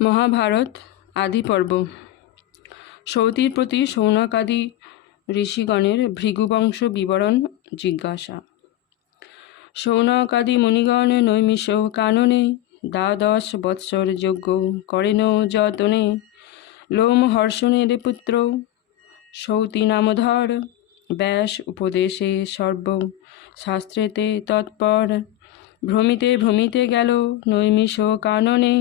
মহাভারত আদি পর্ব। সৌতির প্রতি শৌনকাদি ঋষিগণের ভৃগুবংশ বিবরণ জিজ্ঞাসা। শৌনকাদি মুনিগণ নৈমিষ কাননে, দ্বাদশ বৎসর যজ্ঞ করেন যতনে। লোমহর্ষণের পুত্র সৌতি নামধর, ব্যাস উপদেশে সর্ব শাস্ত্রেতে তৎপর। ভ্রমিতে ভ্রমিতে গেল নৈমিষ কাননে,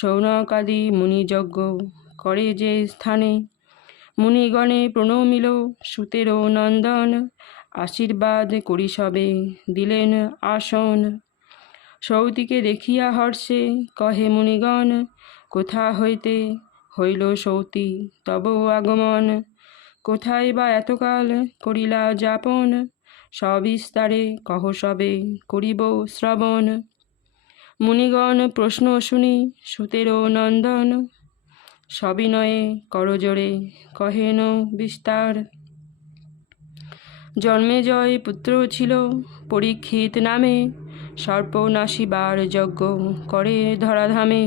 শৌনকাদি মুনিযজ্ঞ করে যে স্থানে। মুনিগণে প্রণমিল সুতের নন্দন, আশীর্বাদ করি সবে দিলেন আসন। সৌতিকে দেখিয়া হর্ষে কহে মুনিগণ, কোথা হইতে হইল সৌতি তব আগমন। কোথায় বা এতকাল করিলা যাপন, সবিস্তারে কহ সবে করিব শ্রবণ। মুনিগণ প্রশ্ন শুনি সুতের নন্দন, সবিনয়ে করজোড়ে কহেন বিস্তার। জন্মেজয় পুত্র ছিল পরীক্ষিত নামে, সর্প নাশিবার যজ্ঞ করে ধরাধামে।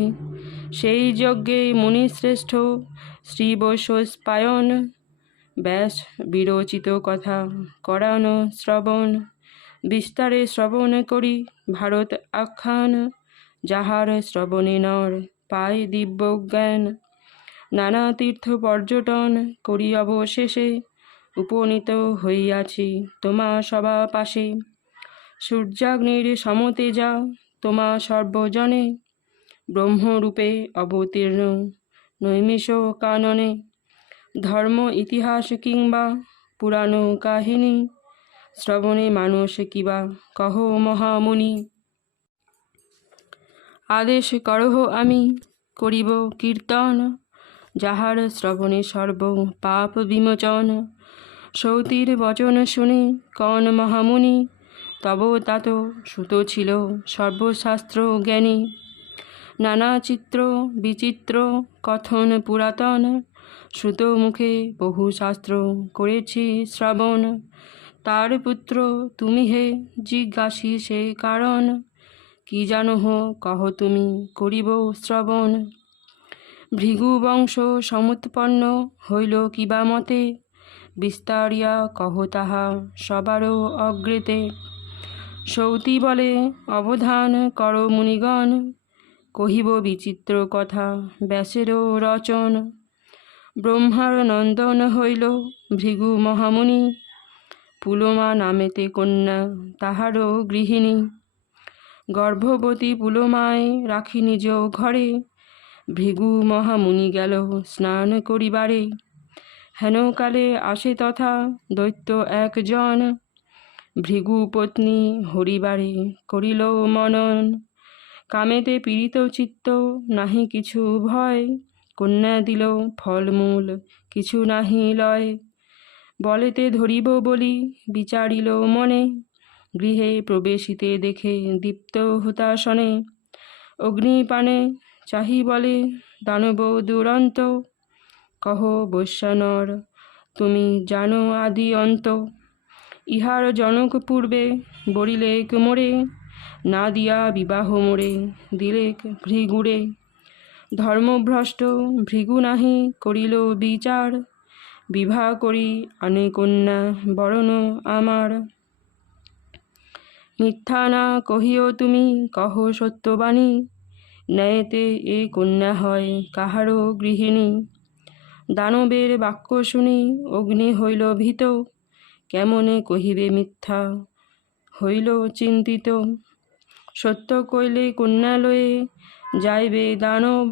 সেই যজ্ঞে মুনিশ্রেষ্ঠ শ্রীবৈশস্পায়ন, ব্যাস বিরচিত কথা করান শ্রবণ। বিস্তারে শ্রবণ করি ভারত আখ্যান, যাহার শ্রবণে নর পায় দিব্য জ্ঞান। নানা তীর্থ পর্যটন করি অবশেষে, উপনীত হইয়াছি তোমা সভা পাশে। সূর্যাগ্নির সমতেজা তোমা সর্বজনে, ব্রহ্মরূপে অবতীর্ণ নৈমিষ কাননে। ধর্ম ইতিহাস কিংবা পুরাণ কাহিনী, শ্রবণে মানুষ কিবা কহ মহামুনি। আদেশ করহ আমি করিব কীর্তন, যাহার শ্রবণে সর্ব পাপ বিমোচন। সৌতির বচন শুনি কন মহামুনি, তব তাত সুত ছিল সর্বশাস্ত্র জ্ঞানী। নানা চিত্র বিচিত্র কথন পুরাতন, শ্রুত মুখে বহু শাস্ত্র করেছি শ্রবণ। তার পুত্র তুমি হে জিজ্ঞাসি সে কারণ, কি জানো হো কহ তুমি করিব শ্রবণ। ভৃগুবংশ সমুৎপন্ন হইল কিবা মতে, বিস্তারিয়া কহ তাহা সবারও অগ্রেতে। সৌতি বলে অবধান কর মুনিগণ, কহিব বিচিত্র কথা ব্যাসেরও রচন। ব্রহ্মার নন্দন হইল ভৃগু মহামুনি, পুলোমা নামেতে কন্যা তাহারও গৃহিণী। গর্ভবতী পুলোমায় রাখি নিজ ঘরে, ভৃগু মহামুনি গেল স্নান করিবারে। হেনকালে আসে তথা দৈত্য একজন, ভৃগু পত্নী হরিবারে করিল মনন। কামেতে পীড়িত চিত্ত নাহি কিছু ভয়, কন্যা দিল ফলমূল কিছু নাহি লয়। বলেতে ধরিব বলি বিচারিল মনে, গৃহে প্রবেশিতে দেখে দীপ্ত হুতাসনে। অগ্নিপানে চাহি বলে দানব দুরন্ত, কহ বৈশ্যানর তুমি জানো আদি অন্ত। ইহার জনক পূর্বে বরিলেক মোরে, না দিয়া বিবাহ মোরে দিলেক ভৃগুরে। ধর্মভ্রষ্ট ভৃগু নাহি করিল বিচার, বিবাহ করি আনে কন্যা বরণ আমার। মিথ্যা না কহিও তুমি কহ সত্যবাণী, ন্যায়েতে এ কন্যা হয় কাহারও গৃহিণী। দানবের বাক্য শুনি অগ্নি হইল ভীত, কেমনে কহিবে মিথ্যা হইল চিন্তিত। সত্য কইলে কন্যা লয়ে যাইবে দানব,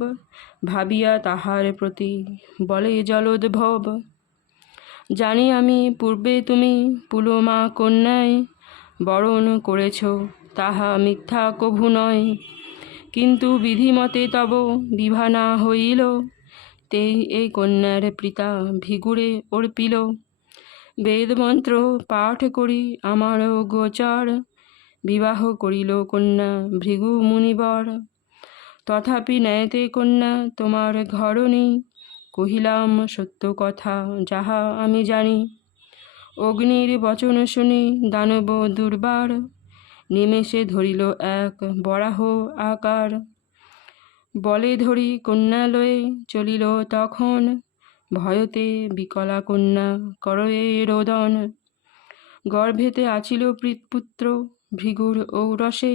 ভাবিয়া তাহার প্রতি বলে জলোদ্ভব। জানি আমি পূর্বে তুমি পুলোমা কন্যায়, বরণ করেছ তাহা মিথ্যা কভু নয়। কিন্তু বিধিমতে তব বিভা না হইল, তেই এই কন্যার পিতা ভৃগুরে অর্পিল। বেদমন্ত্র পাঠ করি আমারও গোচর, বিবাহ করিল কন্যা ভৃগু মুনিবর। তথাপি ন্যায়তে কন্যা তোমার ঘরণী, কহিলাম সত্য কথা যাহা আমি জানি। অগ্নির বচন শুনি দানব দুর্বার, নিমেষে ধরিল এক বরাহ আকার। বলে ধরি কন্যালয়ে চলিল তখন, ভয়তে বিকলা কন্যা করয়ে রোদন। গর্ভেতে আছিল পুত্র ভৃগুর ঔরসে,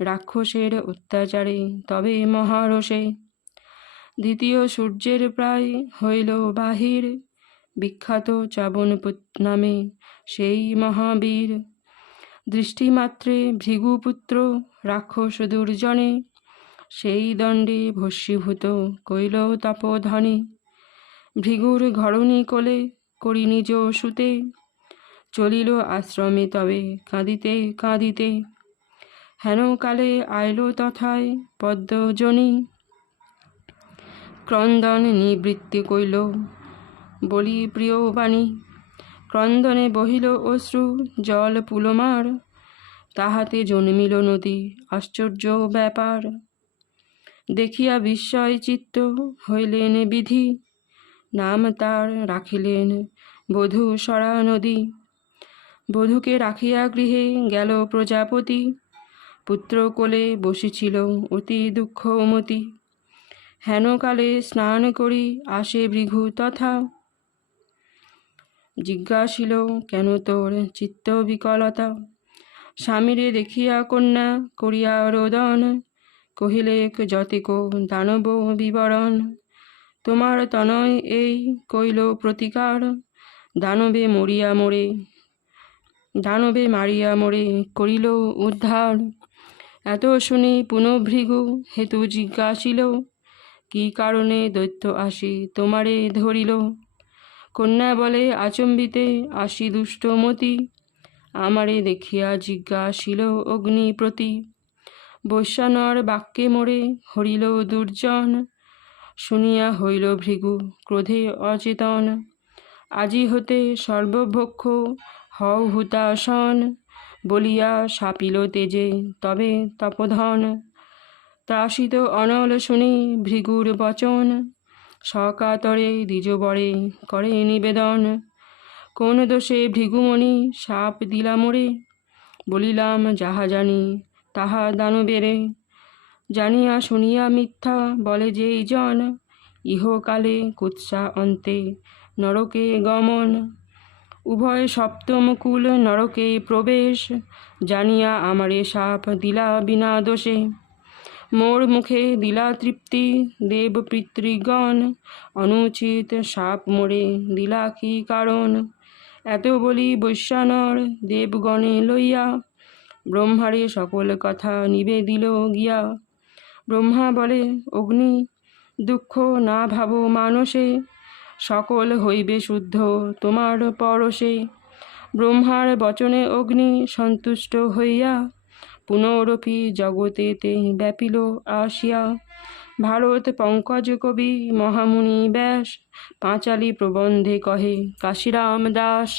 রাক্ষসের অত্যাচারে তবে মহারসে। দ্বিতীয় সূর্যের প্রায় হইল বাহির, বিখ্যাত চাবনপুত নামে সেই মহাবীর। দৃষ্টিমাত্রে ভৃগুপুত্র রাক্ষস দুর্জনে, সেই দণ্ডে ভস্মীভূত কইল তপোধনে। ভৃগুর ঘরণী কোলে করি নিজ সুতে, চলিল আশ্রমে তবে কাঁদিতে কাঁদিতে। হেন কালে আইল তথায় পদ্মজনী, ক্রন্দন নিবৃত্তি কইল বলি প্রিয় বাণী। ক্রন্দনে বহিল অশ্রু জল পুলমার, তাহাতে জন্মিল নদী আশ্চর্য ব্যাপার। দেখিয়া বিস্ময় চিত্ত হইলেন বিধি, নাম তার রাখিলেন বধূ সরা নদী। বধূকে রাখিয়া গৃহে গেল প্রজাপতি, পুত্র কোলে বসিছিল অতি দুঃখমতি। হেন কালে স্নান করি আসে ভৃগু তথা, জিজ্ঞাসিল কেন তোর চিত্ত বিকলতা। স্বামীরে দেখিয়া কন্যা করিয়া রোদন, কহিলেক যতেক দানব বিবরণ। তোমার তনয় এই কইল প্রতিকার, দানবে মারিয়া মোরে করিল উদ্ধার। এত শুনি পুনঃভৃগু হেতু জিজ্ঞাসিল, কি কারণে দৈত্য আসি তোমারে ধরিল। কন্যা বলে আচম্বিতে আসি দুষ্টমতি, আমারে দেখিয়া জিজ্ঞাসিল অগ্নিপ্রতি। বৈশ্যানর বাক্যে মোরে হরিল দুর্জন, শুনিয়া হইল ভৃগু ক্রোধে অচেতন। আজি হতে সর্বভক্ষ হও হুতাশন, বলিয়া শাপিল তেজে তবে তপোধন। ত্রাসিত অনল শুনি ভৃগুর বচন, সকাতরে দ্বিজবরে করে নিবেদন। কোন দোষে ভৃগুমণি শাপ দিলা মোরে, বলিলাম যাহা জানি তাহা দানবেরে। জানিয়া শুনিয়া মিথ্যা বলে যেই জন, ইহকালে কুৎসা অন্তে নরকে গমন। উভয় সপ্তম কুল নরকে প্রবেশ, জানিয়া আমারে শাপ দিলা বিনা দোষে। মোর মুখে দিলা তৃপ্তি দেব পিতৃগণ, অনুচিত শাপ মোরে দিলা কি কারণ। এত বলি বৈশ্যানর দেবগণে লইয়া, ব্রহ্মারে সকল কথা নিবেদিল গিয়া। ব্রহ্মা বলে অগ্নি দুঃখ না ভাবো মানসে, সকল হইবে শুদ্ধ তোমার পরশে। ব্রহ্মার বচনে অগ্নি সন্তুষ্ট হইয়া, পুনরপি জগতেতে ব্যাপিল আসিয়া। ভারত পঙ্কজ কবি মহামুনি ব্যাস, পাঁচালী প্রবন্ধে কহে কাশীরাম দাস।